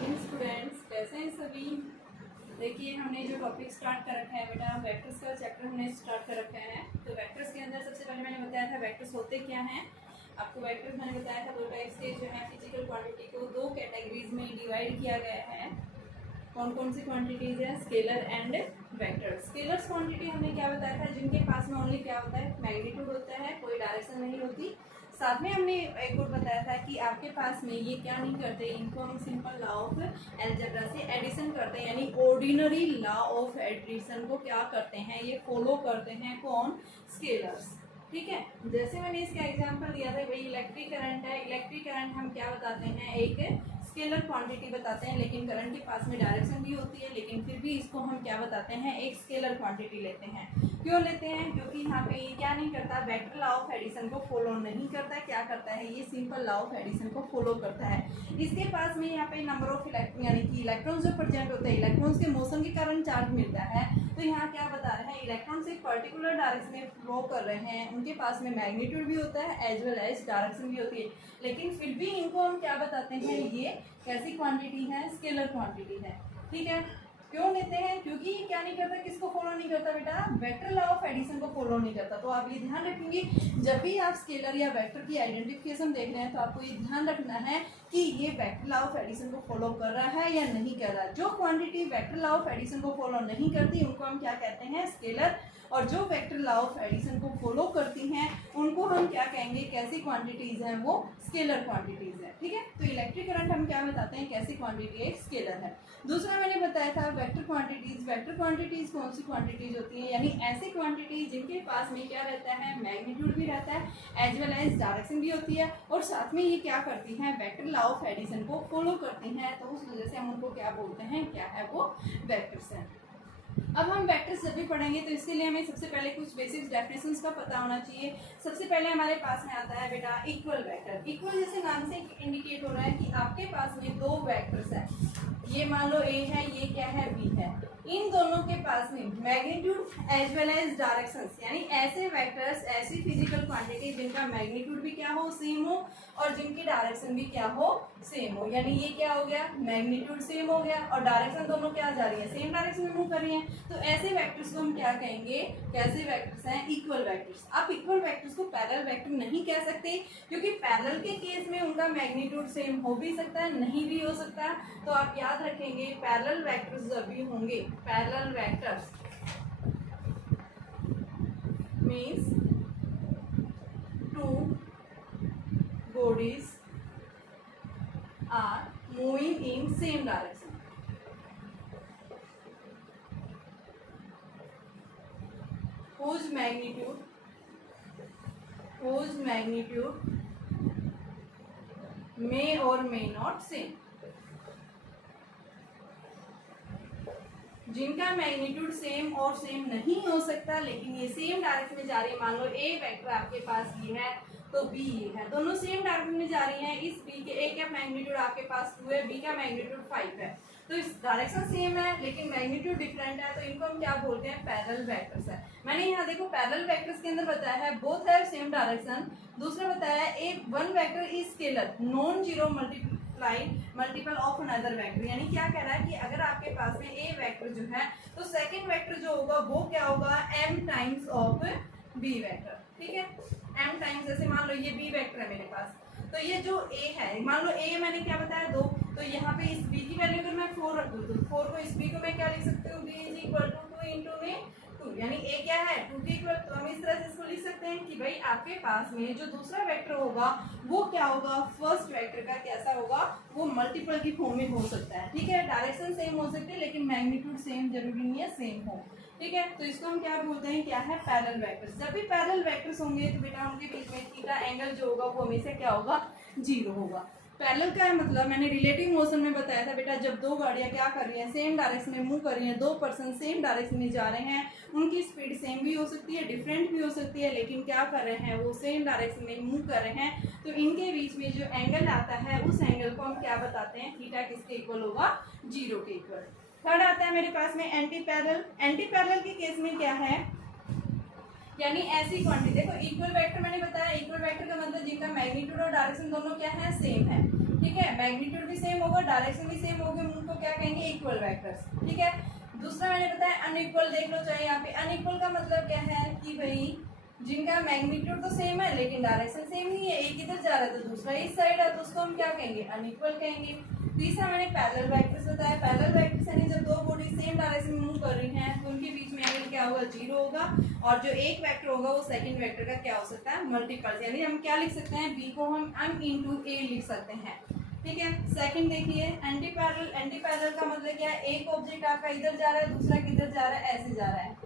Morning students, कैसे हैं सभी। देखिए हमने जो टॉपिक स्टार्ट कर रखा है बेटा, वेक्टर्स का चैप्टर हमने स्टार्ट कर रखा है। तो वेक्टर्स के अंदर सबसे पहले मैंने बताया था वेक्टर्स होते क्या हैं। आपको वेक्टर्स मैंने बताया था दो टाइप्स के जो है, फिजिकल क्वांटिटी को दो कैटेगरीज में डिवाइड किया गया है। कौन कौन सी क्वांटिटीज है, scalar and vector. Scalars quantity हमने क्या बताया था, जिनके पास में ओनली क्या होता है, मैग्नीट्यूड होता है, कोई डायरेक्शन नहीं होती। साथ में हमने एक और बताया था कि आपके पास में ये क्या नहीं करते, इनको हम सिंपल लॉ ऑफ अलजेब्रा से एडिशन करते हैं, यानी ऑर्डिनरी लॉ ऑफ एडिशन को क्या करते हैं, ये फॉलो करते हैं कौन, स्केलर्स। ठीक है, जैसे मैंने इसका एग्जांपल दिया था, भाई इलेक्ट्रिक करंट है। इलेक्ट्रिक करंट हम क्या बताते हैं, एक स्केलर क्वांटिटी बताते हैं, लेकिन करंट के पास में डायरेक्शन भी होती है, लेकिन फिर भी इसको हम क्या बताते हैं, एक स्केलर क्वांटिटी लेते हैं। क्यों लेते हैं, क्योंकि यहाँ पे ये क्या नहीं करता, वेक्टर लॉ ऑफ एडिशन को फॉलो नहीं करता। क्या करता है, ये सिंपल लॉ ऑफ एडिशन को फॉलो करता है। इसके पास में यहाँ पे नंबर ऑफ यानी कि इलेक्ट्रॉन्स जो प्रेजेंट होते हैं, इलेक्ट्रॉन्स के मोशन के कारण चार्ज मिलता है। तो यहाँ क्या बता रहे हैं, इलेक्ट्रॉन्स एक पर्टिकुलर डायरेक्शन में फ्लो कर रहे हैं, उनके पास में मैग्नीट्यूड भी होता है एज वेल एज डायरेक्शन भी होती है, लेकिन फिर भी इनको हम क्या बताते हैं, ये कैसी क्वांटिटी है, स्केलर क्वांटिटी है। ठीक है, क्यों लेते हैं, क्योंकि ये क्या नहीं करता, किसको फॉलो नहीं करता बेटा, वेक्टर लॉ ऑफ एडिशन को फॉलो नहीं करता। तो आप ये ध्यान रखेंगे, जब भी आप स्केलर या वेक्टर की आइडेंटिफिकेशन देख रहे हैं, तो आपको ये ध्यान रखना है कि ये वेक्टर लॉ ऑफ एडिशन को फॉलो कर रहा है या नहीं कर रहा है। जो quantity vector law of addition को फॉलो नहीं करती, उनको हम क्या कहते हैं, स्केलर। और जो वेक्टर लॉ ऑफ एडिशन को फॉलो करती हैं, उनको हम क्या कहेंगे, कैसी क्वांटिटीज हैं, वो स्केलर क्वांटिटीज है। ठीक है, तो इलेक्ट्रिक करंट हम क्या बताते हैं, कैसी क्वांटिटी, एक स्केलर है। दूसरा मैंने बताया था वेक्टर क्वांटिटीज। वेक्टर क्वांटिटीज कौन सी क्वांटिटीज होती हैं, यानी ऐसी क्वांटिटी जिनके पास में क्या रहता है, मैग्नीट्यूड भी रहता है एज वेल एज डायरेक्शन भी होती है, और साथ में ये क्या करती हैं, वेक्टर लॉ ऑफ एडिशन को फॉलो करती हैं। तो उस वजह से हम उनको क्या बोलते हैं, क्या है वो, वेक्टर्स हैं। अब हम वेक्टर्स जब भी पढ़ेंगे, तो इसके लिए हमें सबसे पहले कुछ बेसिक्स डेफिनेशंस का पता होना चाहिए। सबसे पहले हमारे पास में आता है बेटा इक्वल वेक्टर। इक्वल जैसे नाम से इंडिकेट हो रहा है कि आपके पास में दो वेक्टर्स हैं, ये मान लो ए है, ये क्या है, बी है। इन दोनों के पास में magnitude as well as directions, यानी ऐसे वेक्टर्स, ऐसी फिजिकल क्वांटिटी जिनका मैग्नीट्यूड भी क्या हो, सेम हो, और जिनकी डायरेक्शन भी क्या हो, सेम हो। यानी ये क्या हो गया, मैग्नीट्यूड सेम हो गया और डायरेक्शन दोनों क्या जा रही है, सेम डायरेक्शन में मूव कर रही है। तो ऐसे वेक्टर्स को हम क्या कहेंगे, कैसे वेक्टर्स हैं, इक्वल वेक्टर्स। आप इक्वल वेक्टर्स को पैरेलल वेक्टर नहीं कह सकते, क्योंकि पैरेलल के केस में उनका मैग्नीट्यूड सेम हो भी सकता है, नहीं भी हो सकता। तो आप याद रखेंगे, पैरेलल वेक्टर्स जब भी होंगे, parallel vectors means two bodies are moving in same direction. Whose magnitude may or may not same. जिनका मैग्नीट्यूड सेम और सेम नहीं हो सकता, लेकिन ये सेम डायरेक्शन में जा रही है। मान लो ए वेक्टर आपके पास ये है, तो बी ये है, दोनों सेम डायरेक्शन में जा रही हैं। इस बी के ए का मैग्नीट्यूड आपके पास 2 है, बी का मैग्नीट्यूड 5 है, तो इस डायरेक्शन सेम है लेकिन मैग्नीट्यूड डिफरेंट है, तो इनको हम क्या बोलते हैं, पैरेलल वेक्टर्स है। मैंने यहाँ देखो पैरेलल वेक्टर्स के अंदर बताया है बोथ हैव सेम डायरेक्शन। दूसरा बताया है a one vector is scalar non zero multiple of another vector. यानी क्या कह रहा है कि अगर आपके पास में ए वेक्टर जो है, तो सेकंड वेक्टर जो होगा वो क्या होगा, m times of b vector. ठीक है, m टाइम्स, जैसे मान लो ये b वेक्टर है मेरे पास, तो ये जो a है, मान लो a मैंने क्या बताया 2, तो यहाँ पे इस b की वैल्यू अगर मैं 4 रख दूँ, तो 4 को इस b को मैं क्या लिख सकती हूँ, b is equal to 2 into में 2, यानी a क्या है 2 के इक्वल। तो हम इस तरह से इसको लिख सकते हैं कि भाई आपके पास में जो दूसरा वेक्टर होगा वो क्या होगा, फर्स्ट वेक्टर का कैसा होगा, वो मल्टीपल की फॉर्म में हो सकता है। ठीक है, डायरेक्शन सेम हो सकती है, लेकिन मैग्नीट्यूड सेम जरूरी नहीं है सेम हो। ठीक है, तो इसको हम क्या बोलते हैं, क्या है, पैरेलल वेक्टर्स। जब भी पैरेलल वेक्टर्स होंगे, तो बेटा उनके बीच में थीटा एंगल जो होगा वो हमेशा क्या होगा, 0 होगा। पैरेलल का है मतलब, मैंने रिलेटिव मोशन में बताया था बेटा, जब दो गाड़ियां क्या कर रही हैं, सेम डायरेक्शन में मूव कर रही हैं, दो पर्सन सेम डायरेक्शन में जा रहे हैं, उनकी स्पीड सेम भी हो सकती है, डिफरेंट भी हो सकती है, लेकिन क्या कर रहे हैं, वो सेम डायरेक्शन में मूव कर रहे हैं। तो इनके बीच में जो एंगल आता है, उस एंगल को हम क्या बताते हैं, थीटा किसके इक्वल होगा, 0 के इक्वल। थर्ड आता है मेरे पास में एंटी पैरेलल। एंटी पैरेलल के केस में क्या है, यानी ऐसी क्वांटिटी, देखो इक्वल वेक्टर मैंने बताया, इक्वल वेक्टर का मतलब जिनका मैग्नीट्यूड और डायरेक्शन दोनों क्या है, सेम है। ठीक है, मैग्नीट्यूड भी सेम होगा, डायरेक्शन भी सेम होगी, उनको क्या कहेंगे, इक्वल वेक्टर्स। ठीक है, दूसरा मैंने बताया अनइक्वल, देख लो चाहे यहाँ पे अनइक्वल का मतलब क्या है कि भाई जिनका मैग्नीट्यूड तो सेम है लेकिन डायरेक्शन सेम नहीं है, एक इधर जा रहा है तो दूसरा इस साइड है, तो उसको हम क्या कहेंगे, अनइक्वल कहेंगे। तीसरा मैंने पैरेलल वेक्टर्स बताया, पैरेलल वेक्टर्स यानी जब दो बॉडी सेम डायरेक्शन में मूव कर रही हैं तो उनके बीच में एंगल क्या होगा, 0 होगा, और जो एक वेक्टर होगा वो सेकंड वेक्टर का क्या हो सकता है, मल्टीपल, यानी हम क्या लिख सकते हैं, बी को हम m इंटू ए लिख सकते हैं। ठीक है, सेकंड देखिए एंटी पैरेलल, एंटी पैरेलल का मतलब क्या है, एक ऑब्जेक्ट आपका इधर जा रहा है, दूसरा किधर जा रहा है, ऐसे जा रहा है,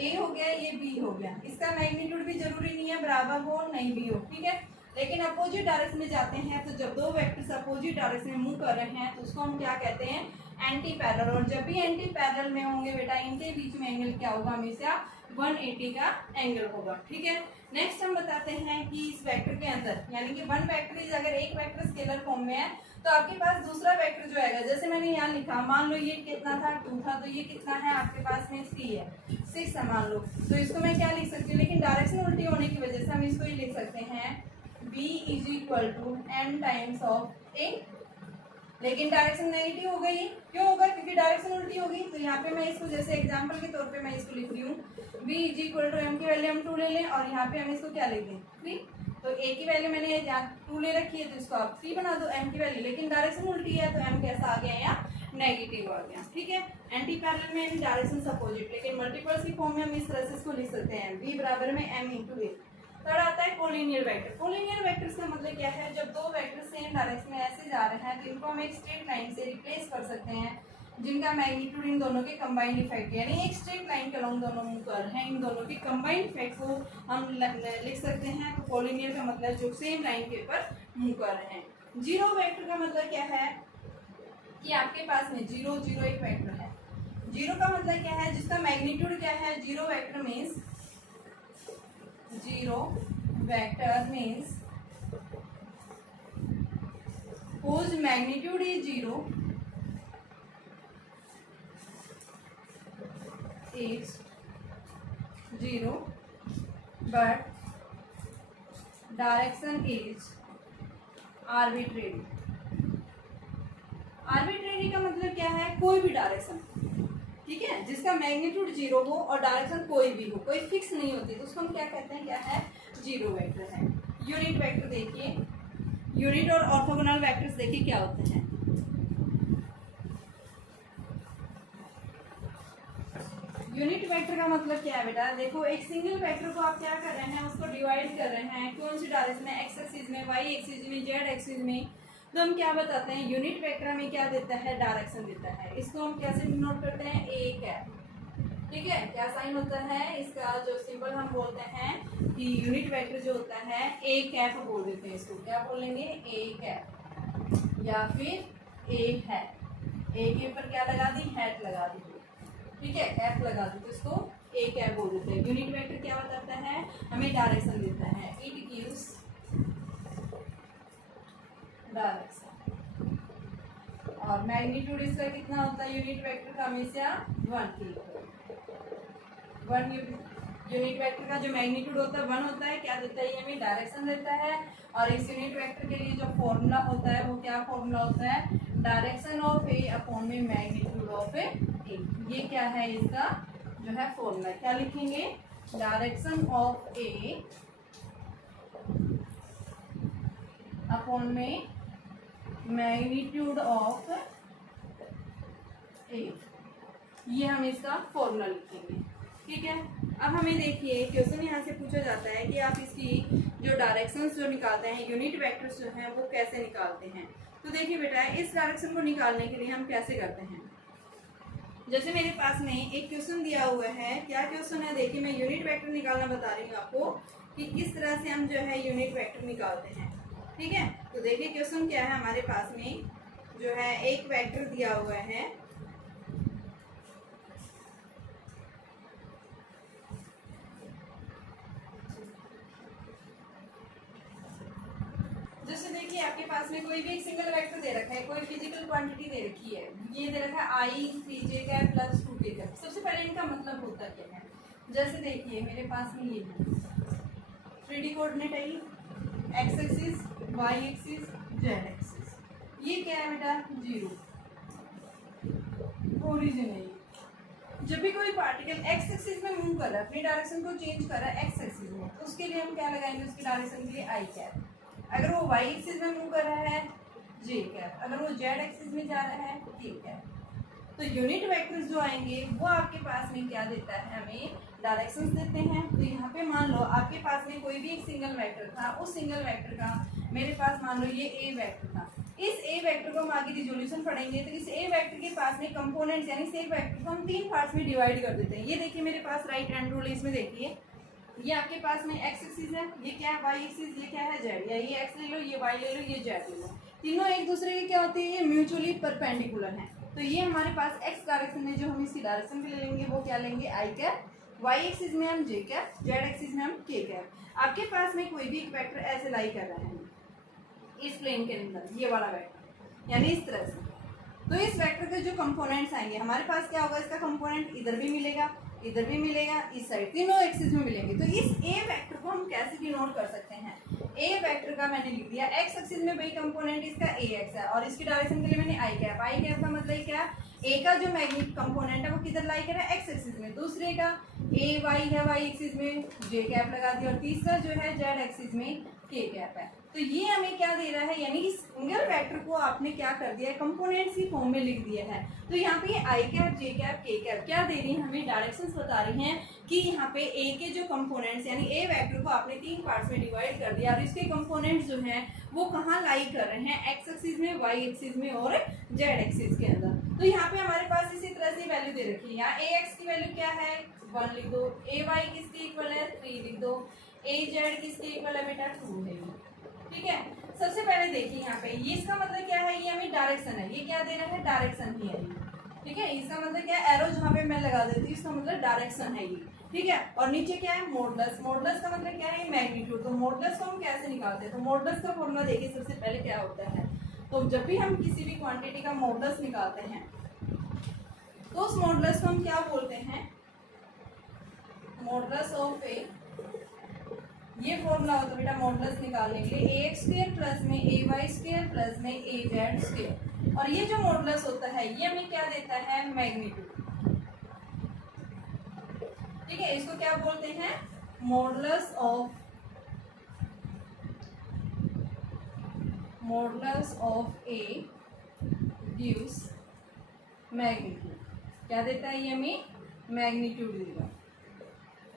ए हो गया, ये बी हो गया, इसका मैग्नीट्यूड भी जरूरी नहीं है बराबर हो नहीं भी हो। ठीक है, लेकिन अपोजिट डायरेक्शन में जाते हैं, तो जब दो वेक्टर्स अपोजिट डायरेक्शन में मूव कर रहे हैं तो उसको हम क्या कहते हैं, एंटी पैरेलल। और जब भी एंटी पैरेलल में होंगे बेटा, इनके बीच में एंगल क्या होगा, हमेशा 180 का एंगल होगा। ठीक है, नेक्स्ट हम बताते हैं कि इस वेक्टर के अंदर, यानी कि वन वेक्टर इज, अगर एक वेक्टर स्केलर फॉर्म में है तो आपके पास दूसरा वेक्टर जो आएगा, जैसे मैंने यहाँ लिखा, मान लो ये कितना था, 2 था, तो ये कितना है आपके पास में, 3 है, 6 है मान लो, तो इसको मैं क्या लिख सकती हूँ, लेकिन डायरेक्शन उल्टी होने की वजह से हम इसको ही लिख सकते हैं b is equal to m times of a, लेकिन डायरेक्शन नेगेटिव हो गई, क्यों होगा, क्योंकि डायरेक्शन उल्टी होगी। तो यहाँ पे मैं इसको जैसे एग्जांपल के तौर पे मैं इसको लिख रही हूँ, b is equal to m की वैल्यू हम 2 ले लें, और यहाँ पे हम इसको क्या लेंगे, 3, तो a की वैल्यू मैंने यहाँ 2 ले रखी है, तो इसको आप 3 बना दो m की वैल्यू, लेकिन डायरेक्शन उल्टी है तो m कैसा आ गया, या नेगेटिव आ गया। ठीक है, एंटी पैरेलल में यानी डायरेक्शन अपोजिट, लेकिन मल्टीपल्स की फॉर्म में हम इस तरह से इसको लिख सकते हैं, v बराबर में m इंटू ए। थर्ड आता है कोलिनियर वेक्टर। कोलिनियर वेक्टर्स का मतलब क्या है, जब दो वेक्टर सेम डायरेक्शन में ऐसे जा रहे हैं तो इनको हम एक स्ट्रेट लाइन से रिप्लेस कर सकते हैं, जिनका मैग्नीट्यूड इन दोनों के कंबाइंड इफेक्ट, यानी एक स्ट्रेट लाइन के अलोंग दोनों मूव कर रहे हैं, इन दोनों के कंबाइंड इफेक्ट को हम लिख सकते हैं। तो कोलिनियर का मतलब जो सेम लाइन के ऊपर मूव कर रहे हैं। जीरो वेक्टर का मतलब क्या है कि आपके पास में 0 0 एक वेक्टर है, जीरो का मतलब क्या है, जिसका मैग्नीट्यूड क्या है, zero vector means, zero vector means whose magnitude is 0 is 0 but direction is arbitrary। Arbitrary का मतलब क्या है, कोई भी डायरेक्शन, ठीक है, जिसका मैग्नीट्यूड 0 हो और डायरेक्शन कोई भी हो, कोई फिक्स नहीं होती, तो उसको हम क्या कहते हैं, क्या है, जीरो वेक्टर है। यूनिट वेक्टर देखिए, यूनिट और ऑर्थोगोनल वेक्टर्स देखिए क्या होते हैं। यूनिट वेक्टर का मतलब क्या है बेटा, देखो एक सिंगल वेक्टर को आप क्या कर रहे हैं, उसको डिवाइड कर रहे हैं, कौन सी डायरेक्शन में, एक्स एक्सिस में, वाई एक्सिस में, जेड एक्सिस में, तो हम क्या बताते हैं, यूनिट वेक्टर हमें क्या देता है, डायरेक्शन देता है। इसको हम कैसे नोट करते हैं, ए कैप। ठीक है, क्या साइन होता है इसका, जो सिंबल हम बोलते हैं कि यूनिट वेक्टर जो होता है ए कैप बोल देते हैं, इसको क्या बोलेंगे, ए कैप, या फिर ए है, ए के ऊपर क्या लगा दी, हैट लगा दी, ठीक है, कैप लगा दी, तो इसको ए कैप बोल देते हैं। यूनिट वेक्टर क्या बताता है, हमें डायरेक्शन देता है, इट गिव्स डायरेक्शन। और मैग्नीट्यूड इसका कितना होता है, यूनिट वेक्टर का हमेशा 1 की, 1 यूनिट वेक्टर का जो मैग्नीट्यूड होता है 1 होता है, क्या देता है, ये हमें डायरेक्शन देता है। और इस यूनिट वेक्टर के लिए जो फॉर्मूला होता है वो क्या फॉर्मूला होता है, डायरेक्शन ऑफ ए अपॉन में मैग्नीट्यूड ऑफ ए। ये क्या है इसका जो है फॉर्मूला, क्या लिखेंगे, डायरेक्शन ऑफ ए अपॉन में मैग्नीट्यूड ऑफ ए, ये हम इसका फॉर्मूला लिखेंगे। ठीक है, अब हमें देखिए क्वेश्चन यहाँ से पूछा जाता है कि आप इसकी जो डायरेक्शंस जो निकालते हैं, यूनिट वेक्टर्स जो हैं वो कैसे निकालते हैं। तो देखिए बेटा, इस डायरेक्शन को निकालने के लिए हम कैसे करते हैं, जैसे मेरे पास में एक क्वेश्चन दिया हुआ है, क्या क्वेश्चन है, देखिए मैं यूनिट वेक्टर निकालना बता रही हूँ आपको कि किस तरह से हम जो है यूनिट वेक्टर निकालते हैं। ठीक है, तो देखिए क्वेश्चन क्या है, हमारे पास में जो है एक वेक्टर दिया हुआ है, जैसे देखिए आपके पास में कोई भी एक सिंगल वेक्टर दे रखा है, कोई फिजिकल क्वांटिटी दे रखी है, ये दे रखा है आई 3j cap plus 2k cap. सबसे पहले इनका मतलब होता क्या है, जैसे देखिए मेरे पास में ये है 3D कोऑर्डिनेट है, x axis, y axis, z axis. ये क्या है बेटा, 0, ओरिजिन है। जब भी कोई पार्टिकल एक्स एक्सिस में मूव कर रहा है, अपनी डायरेक्शन को चेंज कर रहा है एक्स एक्सिस में, तो उसके लिए हम क्या लगाएंगे, उसकी डायरेक्शन के लिए आई कैप। अगर वो वाई एक्सिस में मूव कर रहा है जे कैप, अगर वो जेड एक्सिस में जा रहा है के कैप। तो यूनिट वेक्टर्स जो आएंगे वो आपके पास में क्या देता है, हमें डायरेक्शंस देते हैं। तो यहाँ पे मान लो आपके पास में कोई भी एक सिंगल वेक्टर था, उस सिंगल वेक्टर का मेरे पास मान लो ये ए वेक्टर था। इस ए वेक्टर को हम आगे रिजोल्यूशन पढ़ेंगे, तो इस ए वेक्टर के पास में कंपोनेंट्स यानी इस एक वेक्टर को हम 3 पार्ट्स में डिवाइड कर देते हैं। ये देखिए मेरे पास राइट हैंड रूल है, इसमें देखिए ये आपके पास में एक्स एक्सिस है, ये क्या है वाई एक्सिस, ये क्या है जेड, या ये एक्स ले लो, ये वाई ले लो, ये जेड ले लो। तीनों एक दूसरे के क्या होते हैं, ये म्यूचुअली परपेंडिकुलर हैं। तो ये हमारे पास एक्स डायरेक्शन में जो हम इसकी डायरेक्शन पे ले लेंगे वो क्या लेंगे, आई कैप। वाई एक्सिस में हम जे कैप, जेड एक्सिस में हम के कैप। आपके पास में कोई भी एक वेक्टर ऐसे लाई कर रहा है इस प्लेन के अंदर, ये वाला वेक्टर यानी इस तरह से, तो इस वेक्टर के जो कंपोनेंट्स आएंगे हमारे पास क्या होगा, इसका कंपोनेंट इधर भी मिलेगा, इधर भी मिलेगा, इस साइड, तीनों एक्सिस में मिलेंगे। तो इस ए वेक्टर को हम कैसे डिनोट कर सकते हैं, ए वेक्टर का मैंने लिख दिया एक्स एक्सिस में वही कंपोनेंट इसका ए एक्स है, और इसकी डायरेक्शन के लिए मैंने आई कैप। आई कैप का मतलब क्या, ए का जो मैग्नेटिक कंपोनेंट है वो किधर लाई कर रहा है, एक्स एक्सिस में, दूसरे का ए वाई है वाई एक्सिस में, जे कैप लगा दिया, और तीसरा जो है जेड एक्सिस में के कैप है। तो ये हमें क्या दे रहा है, यानी इस सिंगल वेक्टर को आपने क्या कर दिया है, कंपोनेंट्स की फॉर्म में लिख दिया है। तो यहाँ पे आई कैप जे कैप के कैप क्या दे रही है, हमें डायरेक्शंस बता रही हैं कि यहाँ पे ए के जो कंपोनेंट्स यानी ए वेक्टर को आपने 3 पार्ट्स में डिवाइड कर दिया, और इसके कंपोनेंट्स जो हैं वो कहाँ लाई कर रहे हैं, एक्स एक्सिस में, वाई एक्सिस में और जेड एक्सिस के अंदर। तो यहाँ पे हमारे पास इसी तरह से वैल्यू दे रखी है। यहाँ ए एक्स की वैल्यू क्या है, 1 लिख दो, ए वाई किसके इक्वल है, 3 लिख दो, ए जेड किसके इक्वल है बेटा, 2 है। ठीक है, सबसे पहले देखिए यहाँ पे ये इसका मतलब क्या है, ये हमें डायरेक्शन है, ये क्या दे रहा है, डायरेक्शन ही है। ठीक है, इसका मतलब क्या है, एरो जहाँ पे मैं लगा देती हूँ इसका मतलब डायरेक्शन है ये। ठीक है, और नीचे क्या है, मॉडुलस। मॉडुलस का मतलब क्या है, मैग्नीट्यूड। तो मॉडुलस को हम कैसे निकालते हैं, तो मॉडुलस का फॉर्मूला देखिए सबसे पहले क्या होता है। तो जब भी हम किसी भी क्वांटिटी का मॉडुलस निकालते हैं तो उस मॉडुलस को हम क्या बोलते हैं, मॉडुलस ऑफ ए। ये फॉर्मूला होता है बेटा मॉडुलस निकालने के लिए, ए एक्स स्क्वायर प्लस में ए वाई स्क्वायर प्लस में ए जेड स्क्वायर। और ये जो मॉडुलस होता है ये हमें क्या देता है, मैग्नीट्यूड। ठीक है, इसको क्या बोलते हैं, modulus of A gives magnitude. क्या देता है ये हमें, मैग्नीट्यूड देगा।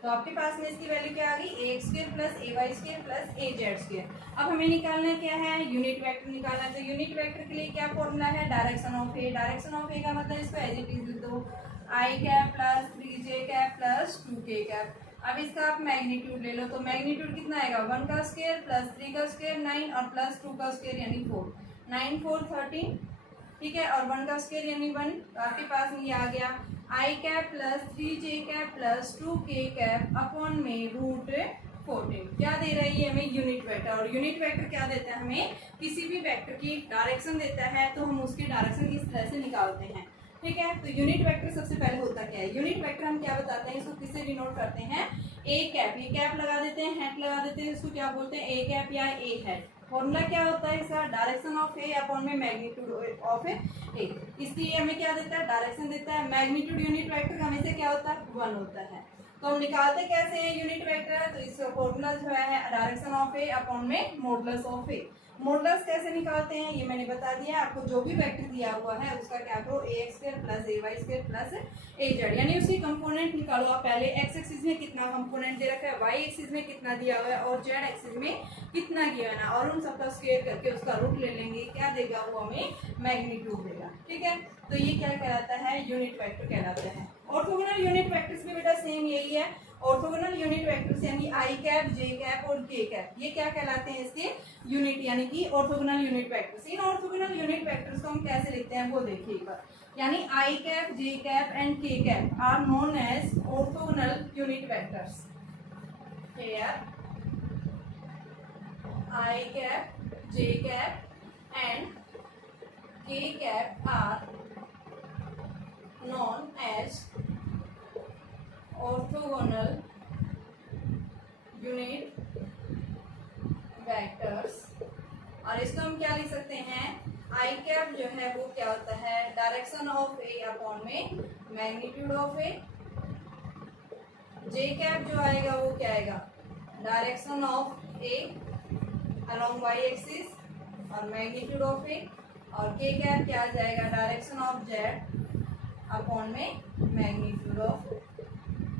तो आपके पास में इसकी वैल्यू क्या आ गई, ए एक्स स्क्वायर प्लस ए वाई स्क्वायर प्लस ए जेड स्क्वायर। अब हमें निकालना क्या है, यूनिट वेक्टर निकालना है। तो यूनिट वेक्टर के लिए क्या फॉर्मूला है, direction of a. Direction of a का मतलब इसको एज इट इज लिख दो, i cap plus 3j cap plus 2k cap. अब इसका आप मैग्नीट्यूड ले लो, तो मैग्नीट्यूड कितना आएगा, 1 का स्क्वायर प्लस 3 का स्क्वायर 9 और प्लस 2 का स्क्वायर यानी 4, 9 4 13। ठीक है, और 1 का स्क्वायर यानी 1। तो आपके पास में ये आ गया i cap plus 3j cap plus 2k cap upon में रूट 14। क्या दे रहा है ये हमें, यूनिट वेक्टर। और यूनिट वेक्टर क्या देता है, हमें किसी भी वेक्टर की डायरेक्शन देता है, तो हम उसकी डायरेक्शन किस तरह से निकालते हैं। ठीक है, तो यूनिट वेक्टर सबसे पहले होता क्या है, यूनिट वेक्टर हम क्या बताते हैं, इसको किससे डिनोट करते हैं, ए कैप। ये कैप लगा देते हैं, हेड लगा देते हैं, इसको क्या बोलते हैं, ए कैप या ए हेड। फॉर्मूला क्या होता है इसका, डायरेक्शन ऑफ ए अपॉन में मैग्नीट्यूड ऑफ ए। इसकी हमें क्या देता है, डायरेक्शन देता है। मैग्नीट्यूड यूनिट वेक्टर का हमेशा क्या होता है, 1 होता है। तो हम निकालते कैसे हैं यूनिट वेक्टर, तो इसका फॉर्मूला जो है डायरेक्शन ऑफ ए अपॉन में मॉडुलस ऑफ ए। मॉडुलस कैसे निकालते हैं ये मैंने बता दिया आपको। जो भी वेक्टर दिया हुआ है उसका क्या करो, ए एक्स स्क्वायर प्लस ए वाई स्क्वायर प्लस ए जेड, यानी उसकी कंपोनेंट निकालो आप पहले। एक्स एक्सिस में कितना कंपोनेंट दे रखा है, वाई एक्सिस में कितना दिया हुआ है और जेड एक्सिस में कितना दिया है ना, और उन सबका स्क्वायर करके उसका रूट ले लेंगे। क्या देगा वो हमें, मैग्नीट्यूड देगा। ठीक है, तो ये क्या कहलाता है, यूनिट वेक्टर कहलाता है। ऑर्थोगोनल यूनिट वेक्टर्स भी बेटा सेम यही है। ऑर्थोगोनल यूनिट वेक्टर्स यानी आई कैप, जे कैप और के कैप, ये क्या कहलाते हैं, इसके यूनिट यानी कि ऑर्थोगोनल यूनिट वेक्टर्स। इन ऑर्थोगोनल यूनिट वेक्टर्स को हम कैसे लिखते हैं वो देखिए एक बार। यानी i cap, j cap and k cap are known as orthogonal unit vectors. Here i cap, j cap and k cap are known as orthogonal unit vectors। और इसको हम क्या लिख सकते हैं, आई कैप जो है वो क्या होता है, डायरेक्शन ऑफ ए अपॉन में magnitude of a. J cap जो आएगा वो क्या आएगा, direction of a along y axis और मैग्नीट्यूड ऑफ ए। और के कैप क्या आ जाएगा, डायरेक्शन ऑफ जेड अपॉन में मैग्नीट्यूड ऑफ।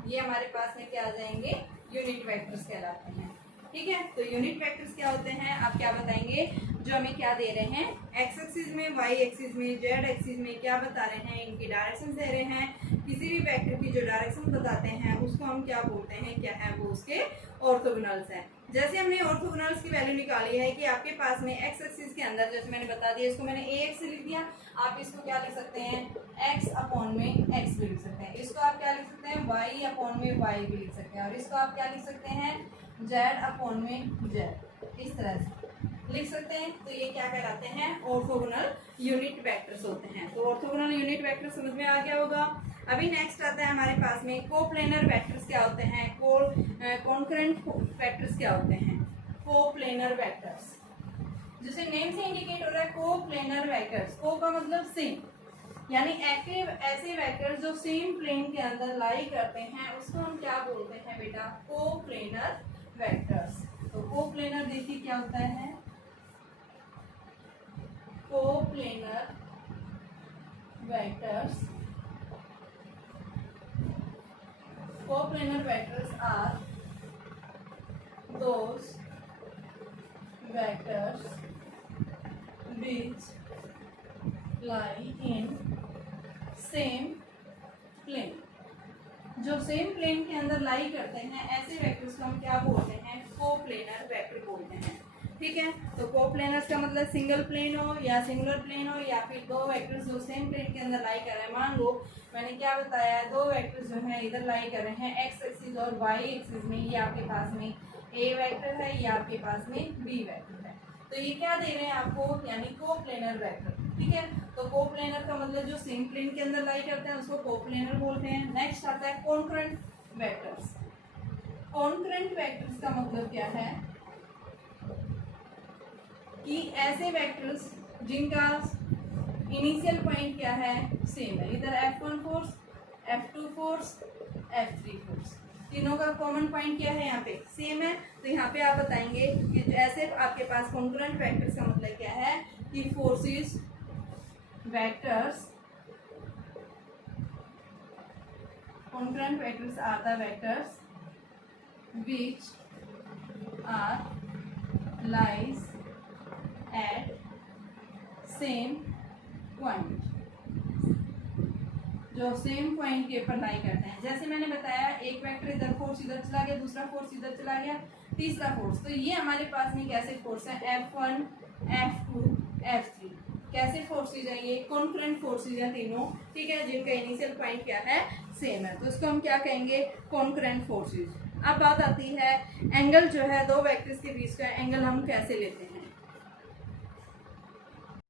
ये हमारे पास में क्या आ जाएंगे, यूनिट वेक्टर्स कहलाते हैं। ठीक है, तो यूनिट वेक्टर्स क्या होते हैं, आप क्या बताएंगे, जो हमें क्या दे रहे हैं, एक्स एक्सिस में, वाई एक्सिस में, जेड एक्सिस में क्या बता रहे हैं, इनकी डायरेक्शन दे रहे हैं। किसी भी वेक्टर की जो डायरेक्शन बताते हैं उसको हम क्या बोलते हैं, क्या है वो उसके ऑर्थोगोनल्स हैं। जैसे हमने ऑर्थोगोनल्स की वैल्यू निकाली है कि आपके पास में एक्स एक्सिस के अंदर, जैसे मैंने बता दिया, इसको मैंने ए एक्स लिख दिया, आप इसको क्या लिख सकते हैं, एक्स अपॉन में एक्स भी लिख सकते हैं। इसको आप क्या लिख सकते हैं, वाई अपॉन में वाई भी लिख सकते हैं। और इसको आप क्या लिख सकते हैं, जेड अपॉन में जेड, इस तरह से लिख सकते हैं। तो ये क्या कहलाते हैं, ऑर्थोगोनल यूनिट वेक्टर्स होते हैं। तो ऑर्थोगोनल यूनिट वेक्टर समझ में आ गया होगा। अभी नेक्स्ट आता है हमारे पास में कोप्लेनर वेक्टर्स क्या होते हैं, कॉन्करेंट वेक्टर्स क्या होते हैं, कोप्लेनर वेक्टर्स। जैसे नेम से इंडिकेट हो रहा है कोप्लेनर वेक्टर्स, को का मतलब सेम, यानी एक्टिव ऐसे वेक्टर्स जो सेम प्लेन के अंदर लाई करते हैं उसको हम क्या बोलते हैं बेटा, कोप्लेनर वेक्टर्स। तो कोप्लेनर देखिए क्या होता है, coplanar vectors, coplanar vectors are those vectors which lie in same plane। जो सेम प्लेन के अंदर लाई करते हैं ऐसे वेक्टर्स को हम क्या बोलते हैं, कोप्लेनर वेक्टर बोलते हैं। ठीक है, तो कोप्लेनर्स का मतलब सिंगल प्लेन हो या सिंगुलर प्लेन हो या फिर दो वेक्टर्स जो सेम प्लेन के अंदर लाई कर रहे हैं। मान लो मैंने क्या बताया, दो वेक्टर्स जो है इधर लाई कर रहे हैं एक्स एक्सिस और वाई एक्सिस में, ये आपके पास में ए वेक्टर है, ये आपके पास में बी वेक्टर है। तो ये क्या दे रहे हैं आपको, यानी कोप्लेनर वेक्टर। ठीक है, तो कोप्लेनर का मतलब जो सेम प्लेन के अंदर लाई करते हैं उसको कोप्लेनर बोलते हैं। नेक्स्ट आता है कॉन्करेंट वेक्टर्स। कॉन्करेंट वेक्टर्स का मतलब क्या है कि ऐसे वेक्टर्स जिनका इनिशियल पॉइंट क्या है, सेम है। इधर F1 force, F2 force, F3 force, तीनों का कॉमन पॉइंट क्या है, यहाँ पे सेम है। तो यहाँ पे आप बताएंगे कि ऐसे आपके पास कॉन्करेंट वेक्टर्स का मतलब क्या है कि forces vectors, concurrent vectors are the vectors which are lies at same point, जो सेम पॉइंट के ऊपर लाई करते हैं। जैसे मैंने बताया एक वेक्टर इधर फोर्स इधर चला गया, दूसरा फोर्स इधर चला गया, तीसरा फोर्स, तो ये हमारे पास में कैसे फोर्स है, F1 F2 F3 कैसे फोर्सेज है, ये कॉन्करेंट फोर्सेज है तीनों। ठीक है, जिनका इनिशियल पॉइंट क्या है, सेम है, तो इसको हम क्या कहेंगे, कॉन्करेंट फोर्सेज। अब बात आती है एंगल जो है दो वेक्टर्स के बीच का एंगल हम कैसे लेते हैं।